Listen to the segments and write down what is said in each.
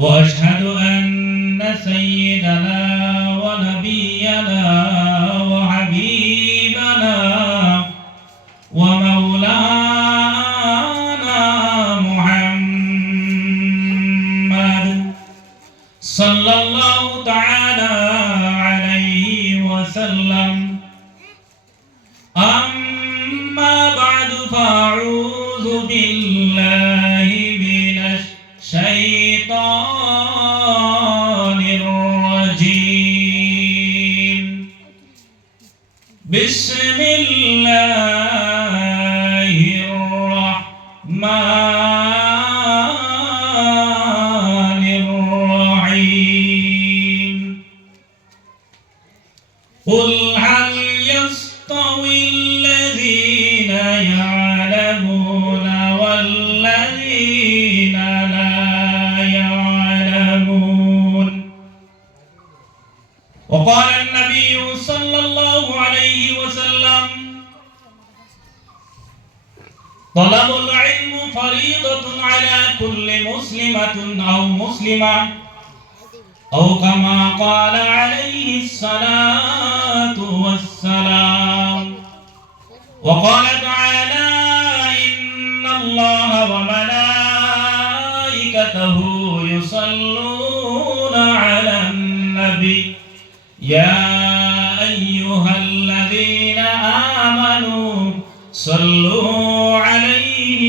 وأشهد أن سيدنا ونبينا وحبيبنا ومولانا محمد صلى الله تعالى عليه وسلم. أما بعد فأعوذ بالله من الشيطان الرجيم. بسم الله الرحمن الرحيم. قل هل يستوي الذين يعلمون والذين لا يعلمون. وقال النبي صلى الله عليه وسلم: طلب العلم فريضة على كل مسلمة أو مسلمة، أو كما قال عليه الصلاة والسلام. وقال تعالى: إن الله وملائكته يصلون على النبي يا أيها الذين آمنوا صلوا عليه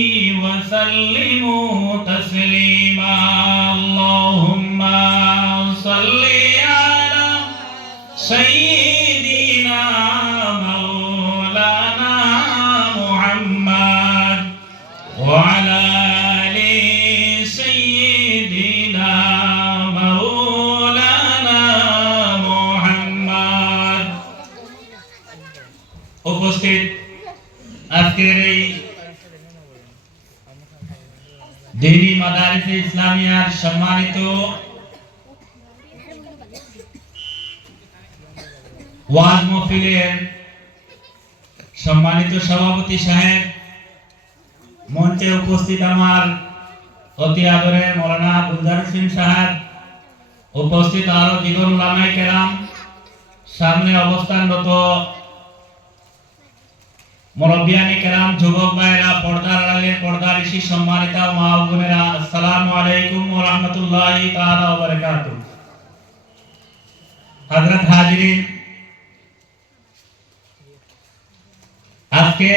وسلموا تسليما. اللهم صل على سيدنا مولانا محمد وعلى آل سيدنا مولانا محمد. উপস্থিত আজকের এই দিনী মাদারিসে ইসলামিয়ার সম্মানিত ওয়াজ মাহফিলের সম্মানিত সভাপতি সাহেব, মঞ্চে উপস্থিত আমার অতি আদরের মৌলানা বুলজার হোসেন সাহেব, উপস্থিত আরো দিগর উলামায়ে কেরাম, সামনে অবস্থানরত মুরব্বিয়ানে কেরাম, যুবক ভাইরা, পর্দার আড়ালে পর্দার ঋষি, সম্মানিতা মা ও বোনেরা, আসসালামু আলাইকুম ওয়া রাহমাতুল্লাহি তাআলা ওয়া বারাকাতুহু। হযরত হাজিরিন, আজকে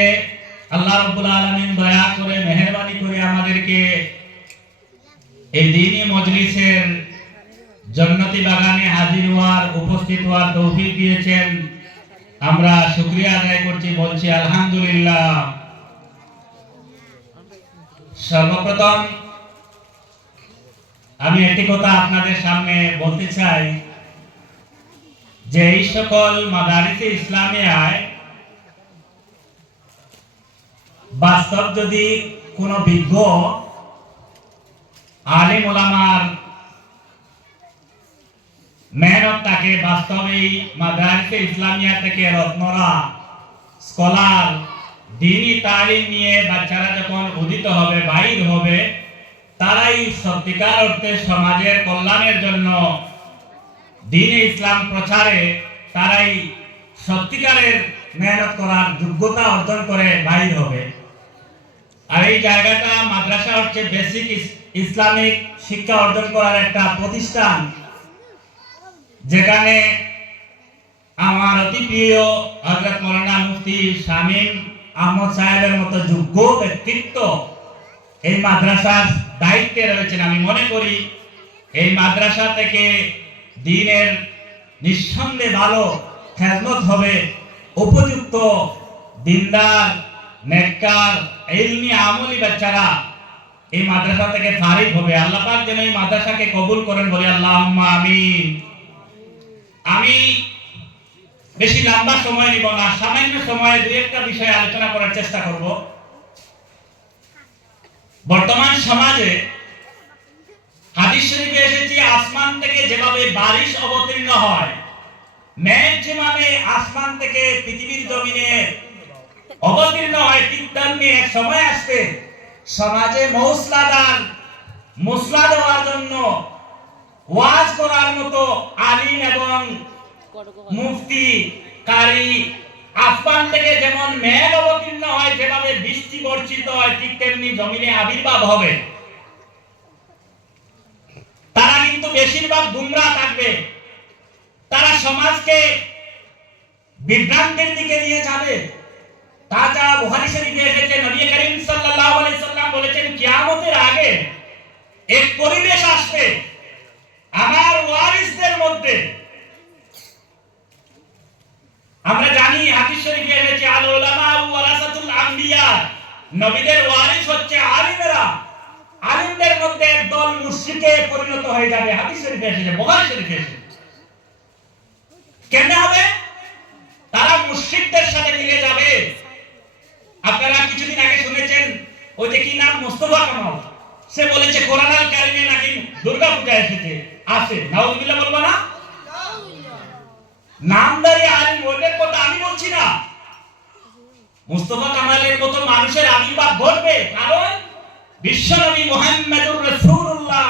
আল্লাহ রাব্বুল আলামিন দয়া করে মেহেরবানি করে আমাদেরকে এই দ্বীনি মজলিসের জান্নাতি বাগানে হাজির হওয়ার, উপস্থিত হওয়ার তৌফিক দিয়েছেন। আমরা শুকরিয়া আদায় করছি, বলছি আলহামদুলিল্লাহ। সর্বপ্রথম আমি একটি কথা আপনাদের সামনে বলতে চাই যে এই সকল মাদারিসে ইসলামিয়ায় বাস্তব যদি কোনো বিজ্ঞ আলিম ওলামার মেহনত থাকে, বাস্তবে মাদারিসে ইসলামিয়া থেকে রত্নরা, স্কলার, দ্বীনি তালিম নিয়ে বাচ্চারা যখন উদিত হবে, বাইর হবে, তারাই সত্যিকার অর্থে সমাজের কল্যাণের জন্য, দ্বীনে ইসলাম প্রচারে তারাই সত্যিকারের মেহনত করার যোগ্যতা অর্জন করে বাইর হবে। আর এই জায়গাটা মাদ্রাসা হচ্ছে বেসিক ইসলামিক শিক্ষা অর্জন করার একটা প্রতিষ্ঠান, যেখানে আমার অতি প্রিয় হযরত মাওলানা মুফতি শামীম আহমদ সাহেবের মতো যোগ্য ব্যক্তিত্ব এই মাদ্রাসার দায়িত্বে রয়েছেন। আমি মনে করি এই মাদ্রাসা থেকে দ্বীনের নিঃসন্দেহে ভালো খেদমত হবে, উপযুক্ত দিনদার, নেককার, ইলমি আমলি বাচ্চারা এই মাদ্রাসা থেকে ফারিগ হবে। আল্লাহ পাক যেন এই মাদ্রাসাকে কবুল করেন, বলি আল্লাহুম্মা আমিন। আমি বেশি লম্বা সময় নিব না, সামান্য সময়ে দুই একটা বিষয় আলোচনা করার চেষ্টা করব। বর্তমান সমাজে হাদিস শরীফে এসেছে আসমান থেকে যেভাবে বারিশ অবতীর্ণ হয়, মেঘ যেভাবে আসমান থেকে পৃথিবীর জমিনে অবতীর্ণ হয়, ঠিক তেমনি এক সময় আসবে সমাজে মৌসলাদার মুসলা দেওয়ার জন্য ওয়াজ করার মতো আলিম এবং মুফতি কারি আসমান থেকে যেমন মেঘ অবতীর্ণ হয়, যেভাবে বৃষ্টি বর্ষিত হয়, ঠিক তেমনি জমিনে আবির্ভাব হবে। তারা কিন্তু বেশিরভাগ গুমরাহ থাকবে, তারা সমাজকে বিভ্রান্তির দিকে নিয়ে যাবে। তাজা বুখারী শরীফে এসেছে, নবী করিম সাল্লাল্লাহু আলাইহি সাল্লাম বলেছেন, কিয়ামতের আগে এক পরিবেশ আসবে আমার ওয়ারিসদের মধ্যে। আমরা জানি হাদিস শরীফে এসেছে, আল উলামা ওয়ারাসাতুল আম্বিয়া, নবীদের ওয়ারিস হচ্ছে আলিমেরা। আলিমদের মধ্যে একদল মুশরিকে পরিণত হয়ে যাবে, হাদিস শরীফে এসেছে, বুখারী শরীফে এসেছে। কেন হবে? তারা মুশরিকদের সাথে মিলে যাবে। আপনারা কিছুদিন আগে শুনেছেন, ওই যে কি নাম, মুস্তাফা কামাল, সে বলেছে কোরআন আল কারিমে নাকি দুর্গা পূজা এসেছে। আছে, নাউজুবিল্লাহ বলবো না? নামদারি আলিম ওদের কথা আমি বলছি না। মুস্তাফা কামালের মতো মানুষের আবির্ভাব ঘটবে, কারণ বিশ্বনবী মুহাম্মদুর রাসূলুল্লাহ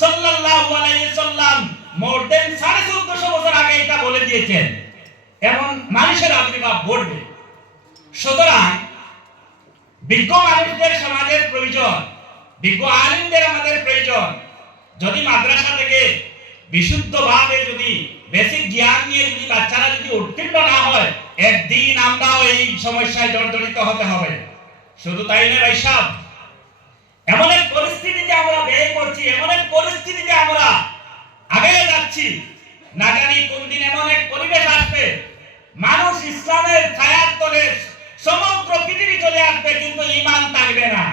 সাল্লাল্লাহু আলাইহি সাল্লাম মোর দেন 1450 বছর আগে এটা বলে দিয়েছেন, এমন মানুষের আবির্ভাব ঘটবে। সুতরাং বিজ্ঞ মানুষদের সমাজের প্রয়োজন, বিজ্ঞ আলিমদের আমাদের প্রয়োজন। যদি মাদ্রাসা থেকে বিশুদ্ধভাবে যদি বেসিক জ্ঞান নিয়ে যদি বাচ্চারা যদি উত্তীর্ণ না হয়, একদিন আমরাও এই সমস্যায় জর্জরিত হতে হবে। শুধু তাই নয় ভাই সাহেব, এমন এক পরিস্থিতিতে আমরা ব্যয় করছি, এমন এক পরিস্থিতিতে আমরা আগে যাচ্ছি, না জানি কোন দিন এমন এক পরিবেশ আসবে মানুষ ইসলামের ছায়ার তলে সমগ্র পৃথিবী চলে আসবে, কিন্তু ঈমান থাকবে না।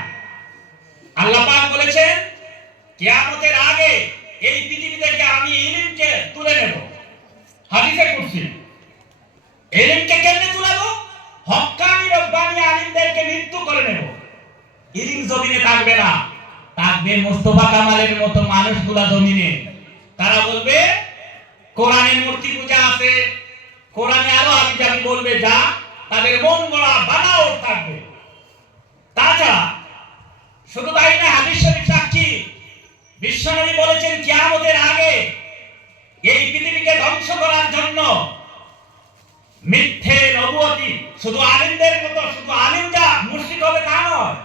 আল্লাহ পাক বলেছেন, কিয়ামতের আগে এই পৃথিবী থেকে আমি ইলমকে তুলে নেব। হাদিসে কুরসি, ইলমকে কেমনে তুলবো? হক্কানি রব্বানি আলিমদেরকে মৃত্যু করে নেব। ইলম জমিনে থাকবে না, থাকবে মুস্তাফা কামালের মতো মানুষগুলা জমিনে। তারা বলবে কোরআনের মূর্তি পূজা আছে, কোরআনে আরো আবিজাবি বলবে, যা তাদের মন গড়া বানাও থাকবে। তাছাড়া শুধু তাই না, হাদিস শরীফ সাক্ষী, বিশ্বনবী বলেছেন কিয়ামতের আগে এই পৃথিবীকে ধ্বংস করার জন্য মিথ্যে নবুয়তি, শুধু আলিমদের মতো, শুধু আলিম যা মুশরিক হবে তা নয়।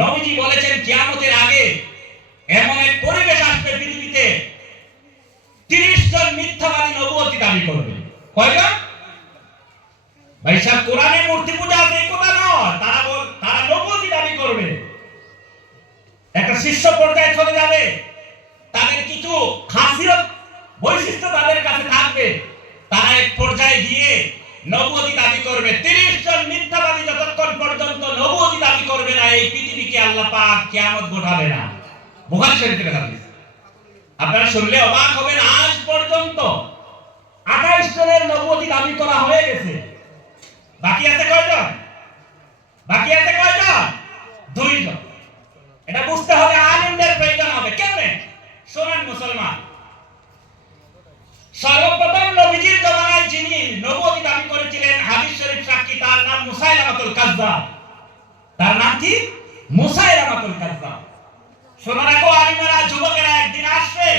নবীজি বলেছেন কিয়ামতের আগে এমন এক পরিবেশ আসবে পৃথিবীতে, 30 জন মিথ্যাবাদী নবুয়তি দাবি করবে। কয়জন? ভাই সাহেব, কোরআনে মূর্তি পূজা আছে এই কথা নয়, তারা নবুয়তি দাবি করবে। একটা শীর্ষ পর্যায়ে চলে যাবে, তাদের কিছু খাসিয়ত বৈশিষ্ট্য তাদের কাছে থাকবে, তারা এক পর্যায়ে গিয়ে নবুয়তি দাবি করবে। 30 জন মিথ্যাবাদী যতক্ষণ পর্যন্ত নবুয়তি দাবি করবে না, এই পৃথিবীকে আল্লাহ পাক কিয়ামত ঘটাবে না। বুখারী শরীফের হাদিস। আপনারা শুনলে অবাক হবেন, আজ পর্যন্ত 28 জনের নবুয়তি দাবি করা হয়ে গেছে। বাকি আছে কয়জন? বাকি আছে কয়জন? 2 জন। এটা বুঝতে হলে আলিমদের প্রয়োজন হবে। কেমনে? শোনেন মুসলমান, সর্বপ্রথম নবীজির জমানায় যিনি নবুয়তি দাবি করেছিলেন, হাদিস শরীফ সাক্ষী, তার নাম মুসাইলামাতুল কাযযাব। তার নাম কি? মুসাইলামাতুল কাযযাব। শোনা রাখো আলিমেরা, যুবকেরা, একদিন আসবে,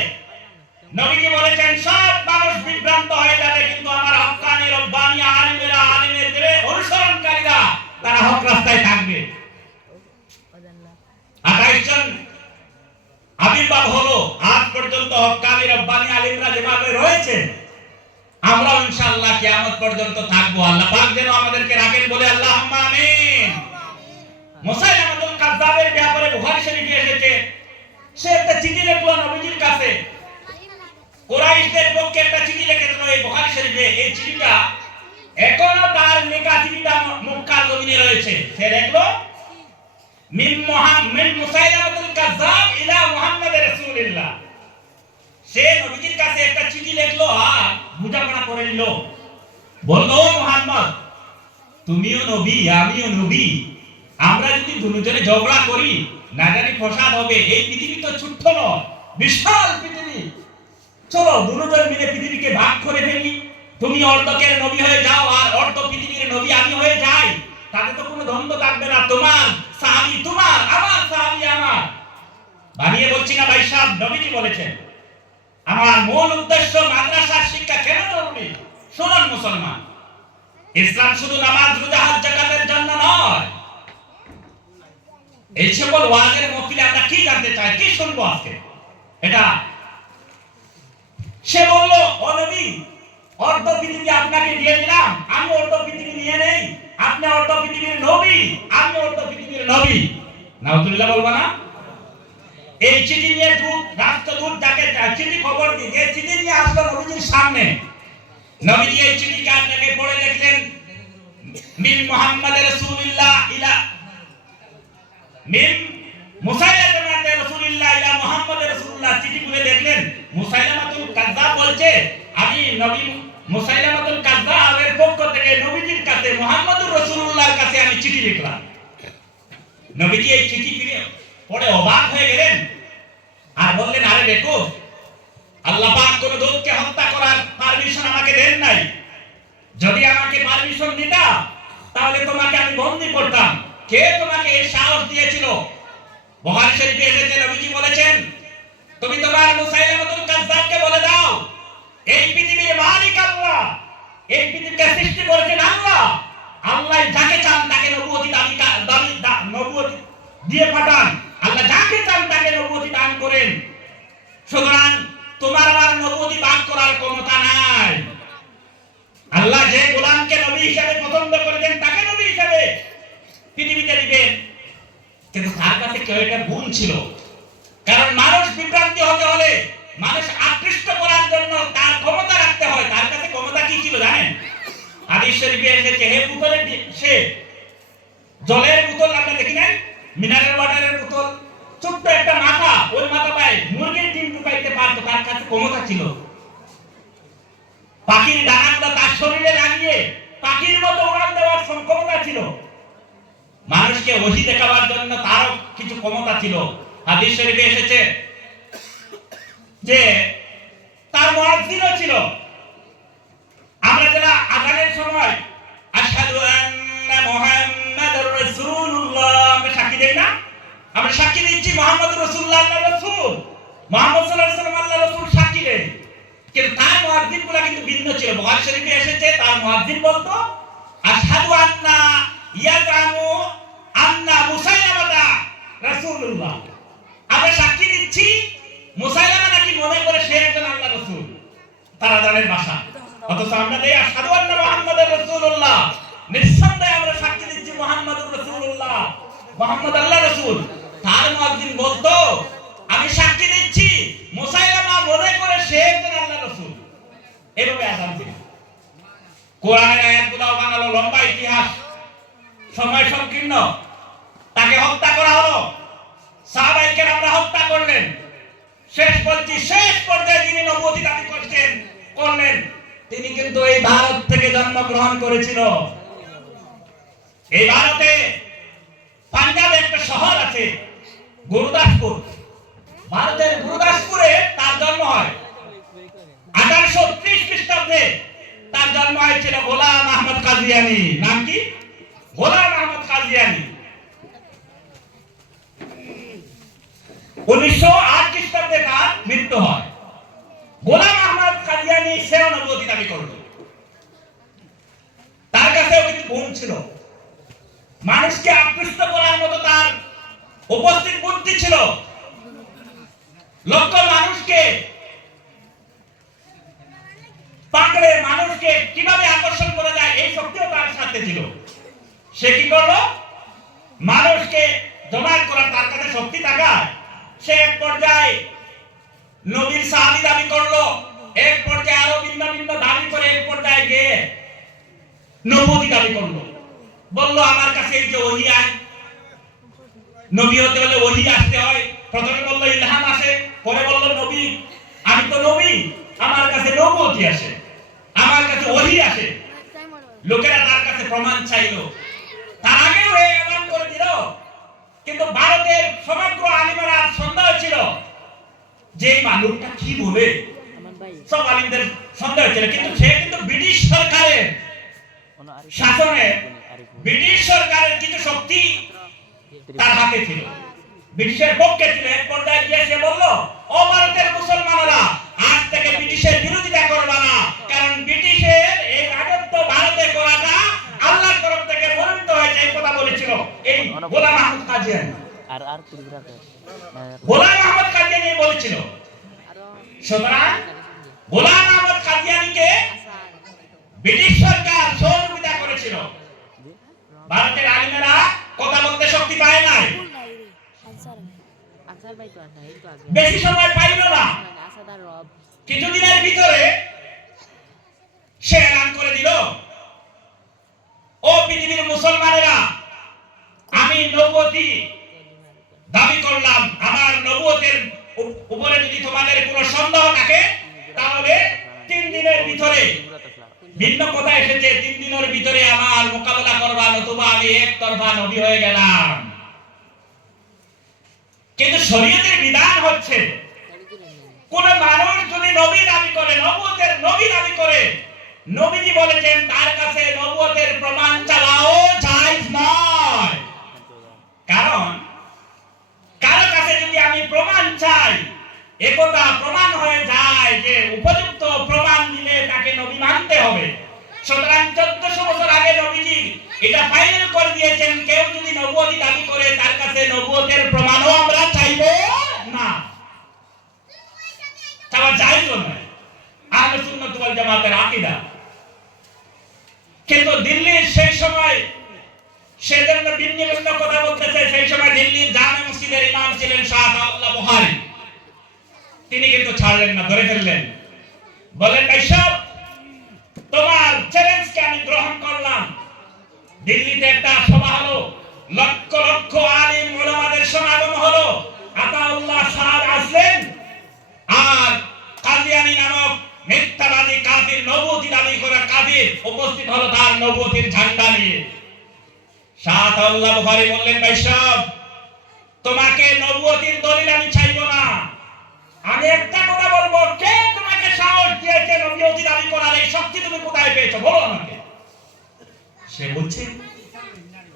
নবীজি বলেছেন সব মানুষ বিভ্রান্ত হয়ে যাবে, কিন্তু আমার হক্কানি রব্বানি আলিমেরা, আলিমদের অনুসরণকারীরা, তারা হক রাস্তায় থাকবে। 28 জন আবির্ভাব হলো। আজ পর্যন্ত হক্কানি রব্বানি আলিমরা যেভাবে রয়েছে, আমরা ইনশাআল্লাহ কিয়ামত পর্যন্ত থাকবো। আল্লাহ পাক যেন আমাদেরকে রাখেন, বলে আল্লাহুম্মা আমিন। মুসাইলামাতুল কাযযাবের ব্যাপারে বুখারী শরীফে এসেছে, সে একটা চিঠি লিখলো নবীজির কাছে, কুরাইশদের পক্ষে একটা চিঠি লিখেছিল এই বুখারী শরীফে। এই চিঠিটা এখনো তার লেখা চিঠিটা মক্কার জমিনে রয়েছে। সে লিখলো, মিন মুসাইলামাতুল কাযযাব ইলা মুহাম্মদ রাসূলুল্লাহ। সে নবীজির কাছে একটা চিঠি লিখলো আর বুঝাপড়া করে নিল। বললো, মুহাম্মদ, তুমিও নবী, আমিও নবী, আমরা যদি দুজনে ঝগড়া করি, না জানি ফসাদ হবে। এই পৃথিবী তো ছোট্ট নয়, বিশাল পৃথিবী। চলো দুজন মিলে পৃথিবীকে ভাগ করে ফেলি। তুমি অর্ধেকের নবী হয়ে যাও আর অর্ধ পৃথিবীর নবী আমি হয়ে যাই, তাতে তো কোনো দ্বন্দ্ব থাকবে না। তোমার সাহাবী তোমার, আমার সাহাবী আমার। বানিয়ে বলছি না ভাই সাহেব, নবীজি বলেছেন। আমার মূল উদ্দেশ্য মাদ্রাসার শিক্ষা কেন জরুরি? শুনুন মুসলমান, ইসলাম শুধু নামাজ রোজা হজ যাকাতের জন্য নয়। এই সকল ওয়াজের মহফিলে আমরা কি জানতে চাই, কি শুনবো আজকে? এটা সে বলল, ও নবী, অর্ধ পৃথিবী আপনাকে দিয়ে দিলাম, আমি অর্ধ পৃথিবী নিয়ে নেই। আপনি অর্ধ পৃথিবীর নবী, আমি অর্ধ পৃথিবীর নবী। নাউজুবিল্লাহ বলবা না? এই চিঠি নিয়ে রাষ্ট্রদূত যাকে চিঠি খবর দিয়ে চিঠি নিয়ে আসলো নবীজির সামনে। নবীজি এই চিঠিকে আপনাকে পড়ে দেখলেন, মিন মুহাম্মদ রাসূলুল্লাহ ইলা মিন মুসাইলামা রাসূলুল্লাহ ইলা মুহাম্মদ রাসূলুল্লাহ। চিঠি খুলে দেখলেন মুসাইলামাতুল কাযযাব বলছে, আমি নবী মুসাইলামাতুল কাযযাবের পক্ষ থেকে নবীজির কাছে মুহাম্মদুর রাসূলুল্লাহর কাছে আমি চিঠি লিখলাম। নবীজি এই চিঠি পড়ে অবাক হয়ে গেলেন আর বললেন, আরে বেকুফ, আল্লাহ পাক কোন দূতকে হত্যা করার পারমিশন আমাকে দেন নাই। যদি আমাকে পারমিশন দিতা তাহলে তোমাকে আমি বন্দী করতাম। কে তোমাকে এই সাহস দিয়েছিল? বুখারী শরীফে এসেছে, নবীজি বলেছেন, তুমি তোমার মুসাইলামাতুল কাযযাবকে বলে দাও, এই পৃথিবীর মালিক আল্লাহ, এই পৃথিবীকে সৃষ্টি করেছেন আল্লাহ। আল্লাহ যাকে চান তাকে নবুয়তি নবুয়তি দিয়ে পাঠান। আল্লাহ যাকে চান তাকে নবুয়তি দান করেন। সুতরাং তোমার আর নবুয়তি দান করার ক্ষমতা নাই। আল্লাহ যে গোলামকে নবী হিসেবে পছন্দ করেছেন তাকে নবী হিসেবে পৃথিবীতে দিবেন। কিন্তু তার কাছে কেউ একটা গুণ ছিল, কারণ মানুষ বিভ্রান্তি হতে হলে, মানুষ আকৃষ্ট করার জন্য তার ক্ষমতা রাখতে হয়। তার কাছে ক্ষমতা কি ছিল জানেন? হাদিস শরীফে এসেছে, হে বোতলে সে জলের বোতল আমরা দেখি নাই, মিনারেল ওয়াটারের বোতল, ছোট্ট একটা মাথা, ওই মাথাটায় মুরগির ডিম ঢুকাইতে পারতো। তার কাছে ক্ষমতা ছিল। পাখির ডানাগুলো তার শরীরে লাগিয়ে পাখির মতো উড়ান দেওয়ার ক্ষমতা ছিল। মানুষকে ওহী দেখাবার জন্য তারও কিছু ক্ষমতা ছিল। হাদিস শরীফে এসেছে যে তার মুয়াজ্জিনও ছিল। আমরা যারা আযানের সময় আশহাদু আন্না মুহাম্মাদুর রাসূলুল্লাহ আমরা সাক্ষী দেই না? আমরা সাক্ষী দিচ্ছি মুহাম্মদুর রাসূলুল্লাহ আল্লাহর রাসূল, মুহাম্মদ সাল্লাল্লাহু আলাইহি ওয়াসাল্লাম আল্লাহর রাসূল সাক্ষী দেয়। কিন্তু তার মুয়াজ্জিনগুলো কিন্তু ভিন্ন ছিল। বুখারী শরীফে এসেছে তার মুয়াজ্জিন বলতো, আশহাদু আন্না ইয়াজামু আন্না মুসাইলামা রাসূলুল্লাহ। আমরা সাক্ষী দিচ্ছি মুসাইলামা নাকি মনে করে সে একজন আল্লাহর রাসূল। তারা জানেন ভাষা, অথচ আমরা দেই আশহাদু আন্না মুহাম্মাদুর রাসূলুল্লাহ। নিঃসন্দেহে আমরা সাক্ষী দিচ্ছি মুহাম্মাদুর রাসূলুল্লাহ, মুহাম্মদ আল্লাহর রাসূল। তার মুয়াজ্জিন বলতো, আমি সাক্ষী দিচ্ছি মুসাইলামা মনে করে সে একজন আল্লাহর রাসূল। এভাবে আযান দিল। কোরআনের আয়াতগুলো বানালো, লম্বা ইতিহাস, সময় সংকীর্ণ। তাকে হত্যা করা হলো, সাহাবায়ে কেরামরা হত্যা করলেন। শেষ পর্যায়ে যিনি নবুয়তি দাবি করলেন তিনি কিন্তু এই ভারত থেকে জন্মগ্রহণ করেছিল। এই ভারতে পাঞ্জাবে একটা শহর আছে গুরুদাসপুর। ভারতের গুরুদাসপুরে তার জন্ম হয়। 1830 খ্রিস্টাব্দে তার জন্ম হয়েছিল গোলাম আহমদ কাদিয়ানী। নাম কি? গোলাম আহমদ কাদিয়ানী। 1908 খ্রিস্টাব্দে তার মৃত্যু হয়। গোলাম আহমদ কাদিয়ানী সেও নবুয়তি দাবি করল। তার কাছেও কিন্তু গুণ ছিল, মানুষকে আকৃষ্ট করার মতো তার উপস্থিত বুদ্ধি ছিল। লক্ষ মানুষকে পাকড়ে মানুষকে কিভাবে আকর্ষণ করা যায় এই শক্তিও তার সাথে ছিল। সে কি করলো? মানুষকে জমায়েত করার তার কাছে শক্তি থাকায় সে এক পর্যায়ে নবীর সাহাবী দাবি করলো, এক পর্যায়ে আরো ভিন্ন ভিন্ন দাবি করে এক পর্যায়ে গিয়ে নবুয়তি দাবি করলো। বলল, আমার কাছে এই যে ওহী আয়, নবী হতে হলে ওহী আসতে হয়। প্রথমে বলল ইলহাম আসে, পরে বলল নবী, আমি তো নবী, আমার কাছে নবুয়তি আসে, আমার কাছে ওহী আসে। লোকেরা তার কাছে প্রমাণ চাইলো। তার আগেও এই এলান করে দিল। কিন্তু ভারতের সমগ্র আলিমেরা সন্দেহ ছিল যে এই মানুষটা কি বলে। সব আলিমদের সন্দেহ ছিল। কিন্তু সে কিন্তু ব্রিটিশ সরকারের শাসনে, ব্রিটিশ সরকারের কিছু শক্তি তার হাতে ছিল, ব্রিটিশের পক্ষে ছিল। এক পর্যায়ে গিয়ে সে বলল, ও ভারতের মুসলমানেরা, আজ গোলাম আহমদ কাদিয়ানী বলেছিল। সুতরাং গোলাম আহমদ কাদিয়ানীকে ব্রিটিশ সরকার সহযোগিতা করেছিল। ভারতের আলিমেরা কথা বলতে শক্তি পায় নাই, বেশি সময় পাইল না। কিছুদিনের ভিতরে সে এলান করে দিল, ও পৃথিবীর মুসলমানেরা, আমি নবুয়তি দাবি করলাম। আমার নবুয়তের উপরে যদি তোমাদের কোনো সন্দেহ থাকে তাহলে 3 দিনের ভিতরে, ভিন্ন কথা এসেছে, 3 দিনের ভিতরে আমার মোকাবেলা করবা, নতুবা আমি একতরফা নবী হয়ে গেলাম। কিন্তু শরীয়তের বিধান হচ্ছে কোন মানুষ যদি নবী দাবি করে, নবুয়তের নবী দাবি করে, নবীজি বলেছেন তার কাছে নবুয়তের প্রমাণ চাওয়াও জায়েজ নয়। কারণ কারো কাছে যদি আমি প্রমাণ চাই, একথা প্রমাণ হয়ে যায় যে উপযুক্ত প্রমাণ দিলে তাকে নবী মানতে হবে। সুতরাং 1400 বছর আগে নবীজি এটা ফাইনাল করে দিয়েছেন, কেউ যদি নবুয়তি দাবি করে তার কাছে নবুয়তের প্রমাণও আমরা চাইব না, চাওয়া জায়েজ নয়। আহলে সুন্নাত ওয়াল জামাতের আকীদা। কিন্তু দিল্লির সেই সময় সেজন্য বিভিন্ন কথা বলতেছে, সেই সময় দিল্লির জামে মসজিদের ইমাম ছিলেন শাহ আতাউল্লাহ বুখারী। তিনি কিন্তু ছাড়লেন না, ধরে ফেললেন, বলেন ভাই সব তোমার চ্যালেঞ্জকে আমি গ্রহণ করলাম। দিল্লিতে একটা সভা হলো, লক্ষ লক্ষ আলিম উলামাদের সমাগম হলো। আতাউল্লাহ শাহ আসলেন, আর কাদিয়ানী নামক মিথ্যাবাদী কাফির, নবুয়তি দাবি করা কাফির উপস্থিত হলো তার নবুয়তির ঝান্ডা নিয়ে। শাহ আতাউল্লাহ বুখারী বললেন, ভাই সব তোমাকে নবুয়তির দলিল আমি চাইব না, আমি একটা কথা বলবো, কে তোমাকে সাহস দিয়েছে নবুয়তি দাবি করার? এই শক্তি তুমি কোথায় পেয়েছো বলো আমাকে। সে বলছে,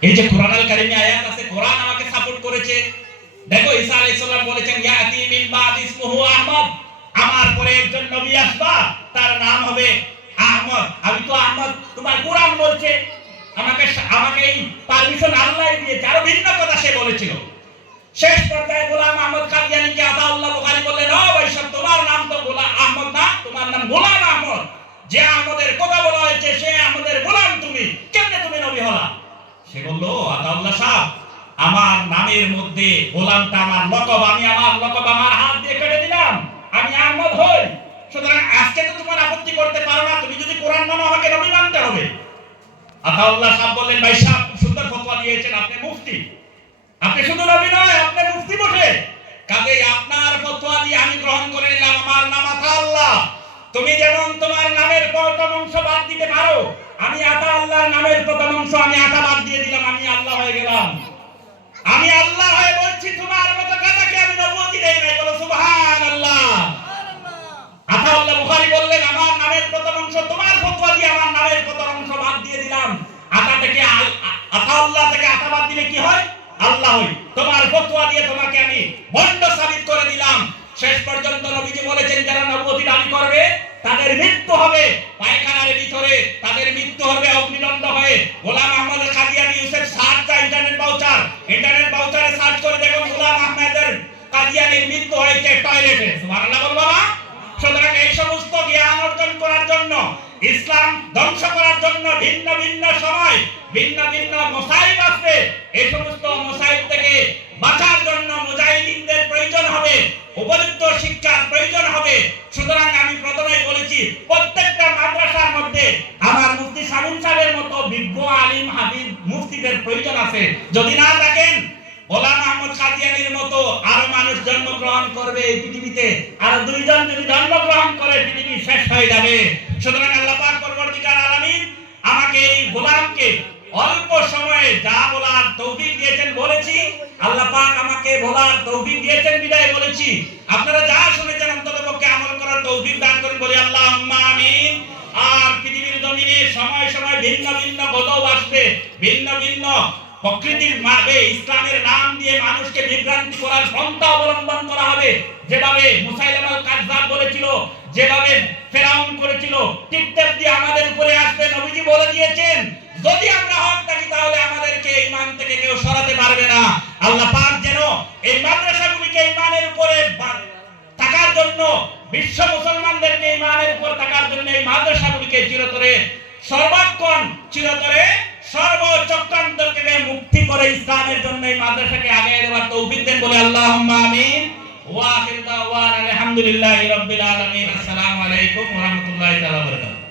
এই যে কোরআন আল কারীমে আয়াত আছে, কোরআন আমাকে সাপোর্ট করেছে। দেখো ঈসা আলাইহিস সালাম বলেছেন, ইয়াতি মিন বাদ ইসমুহু আহমদ, আমার পরে একজন নবী আসবা, তার নাম হবে আহমদ। আমি তো আহমদ, তোমার কোরআন বলছে, আমাকে এই পারমিশন আল্লাহ দিয়েছে। আরো ভিন্ন কথা সে বলেছিল। শেষ পর্যায়ে গোলাম আহমদ কাদিয়ানীকে আতাউল্লাহ বুখারী বললেন, ও ভাই সব তোমার নাম তো গোলাম আহমদ না, তোমার নাম গোলাম আহমদ। যে আহমদের কথা বলা হয়েছে সে আহমদের গোলাম তুমি, কেমনে তুমি নবী হলা? সে বলল, আতাউল্লাহ সাহেব, আমার নামের মধ্যে গোলামটা আমার লকব, আমি আমার লকব আমার হাত দিয়ে কেটে দিলাম, আমি আহমদ হই। সুতরাং আজকে তো তোমার আপত্তি করতে পারো না, তুমি যদি কোরআন মানো আমাকে নবী মানতে হবে। আতাউল্লাহ সাহেব বললেন, ভাই সাহেব সুন্দর ফতোয়া দিয়েছেন, আপনি মুফতি, আপনি শুধু নবী নয়, আপনি মুফতি বটে। কাজেই আপনার ফতোয়া দিয়ে আমি গ্রহণ করে নিলাম, আমার নাম আতাউল্লাহ। তুমি যেমন তোমার নামের প্রথম অংশ বাদ দিতে পারো, আমি আতাউল্লাহর নামের প্রথম অংশ আমি আতা বাদ দিয়ে দিলাম, আমি আল্লাহ হয়ে গেলাম। আমি আল্লাহ হয়ে বলছি, তোমার মতো কথাকে আমি নবুয়তি দেই নাই, বলো সুবহানাল্লাহ। আতাউল্লাহ বুখারী বললেন, আমার নামের প্রথম অংশ তোমার ফতোয়া দিয়ে আমার নামের প্রথম অংশ বাদ দিয়ে দিলাম। আতাউল্লাহ থেকে আতা বাদ দিলে কি হয়? আল্লাহ হই। তোমার ফতোয়া দিয়ে তোমাকে আমি ভণ্ড সাবিত করে দিলাম। শেষ পর্যন্ত নবীজি বলেছেন, যারা নবুয়তি দাবি করবে তাদের মৃত্যু হবে পায়খানার ভিতরে, তাদের মৃত্যু হবে অগ্নিদণ্ড হয়ে। গোলাম আহমদ কাদিয়ানী ইউসুফ সার্চ ইন্টারনেট বাউচারে সার্চ করে দেখুন, গোলাম আহমদের কাদিয়ানীর মৃত্যু হয়েছে টয়লেটে। সুবহানাল্লাহ বলবো না? সুতরাং এই সমস্ত জ্ঞান অর্জন করার জন্য, ইসলাম ধ্বংস করার জন্য ভিন্ন ভিন্ন সময় ভিন্ন ভিন্ন মুসাইব আসবে। এই সমস্ত মুসাইব থেকে বাঁচার জন্য মুজাহিদিনদের প্রয়োজন হবে, উপযুক্ত শিক্ষার প্রয়োজন হবে। সুতরাং আমি প্রথমেই বলেছি, প্রত্যেকটা মাদ্রাসার মধ্যে আমার মুফতি শামীম সাহেবের মতো বিজ্ঞ আলিম হাফিজ মুফতিদের প্রয়োজন আছে। যদি না থাকেন, গোলাম আহমদ কাদিয়ানীর মতো আরো মানুষ জন্মগ্রহণ করবে এই পৃথিবীতে, আর 2 জন যদি জন্মগ্রহণ করে পৃথিবী শেষ হয়ে যাবে। সুতরাং আল্লাহ পাক পরবর্তীকার আলামিন আমাকে এই গোলামকে অল্প সময়ে যা বলার তৌফিক দিয়েছেন বলেছি, আল্লাহ পাক আমাকে বলার তৌফিক দিয়েছেন বিদায় বলেছি। আপনারা যা শুনেছেন অন্ততপক্ষে আমল করার তৌফিক দান করুন, বলি আল্লাহুম্মা আমিন। আর পৃথিবীর জমিনে সময় সময় ভিন্ন ভিন্ন গজব আসবে, ভিন্ন ভিন্ন প্রকৃতির মাঝে ইসলামের নাম দিয়ে মানুষকে বিভ্রান্তি করার পন্থা অবলম্বন করা হবে। যেভাবে মুসাইলামাল কাযযাব বলেছিল, যেভাবে ফেরাউন করেছিল, ঠিক তেমনি আমাদের উপরে আসবে। নবীজি বলে দিয়েছেন যদি আমরা হক থাকি তাহলে আমাদেরকে ঈমান থেকে কেউ সরাতে পারবে না। আল্লাহ পাক যেন এই মাদ্রাসাগুলিকে ঈমানের উপরে থাকার জন্য, বিশ্ব মুসলমানদেরকে ঈমানের উপর থাকার জন্য এই মাদ্রাসাগুলিকে চিরতরে, সর্বক্ষণ চিরতরে সর্বচক্রান্ত থেকে মুক্তি করে ইসলামের জন্য এই মাদ্রাসাকে আগায় দেওয়ার তৌফিক দেন বলে আল্লাহুম্মা আমিন। ওয়া আখিরু দাওয়ানা আলহামদুলিল্লাহি রাব্বিল আলামিন। আসসালামু আলাইকুম ওয়া রাহমাতুল্লাহি ওয়া বারাকাতুহু।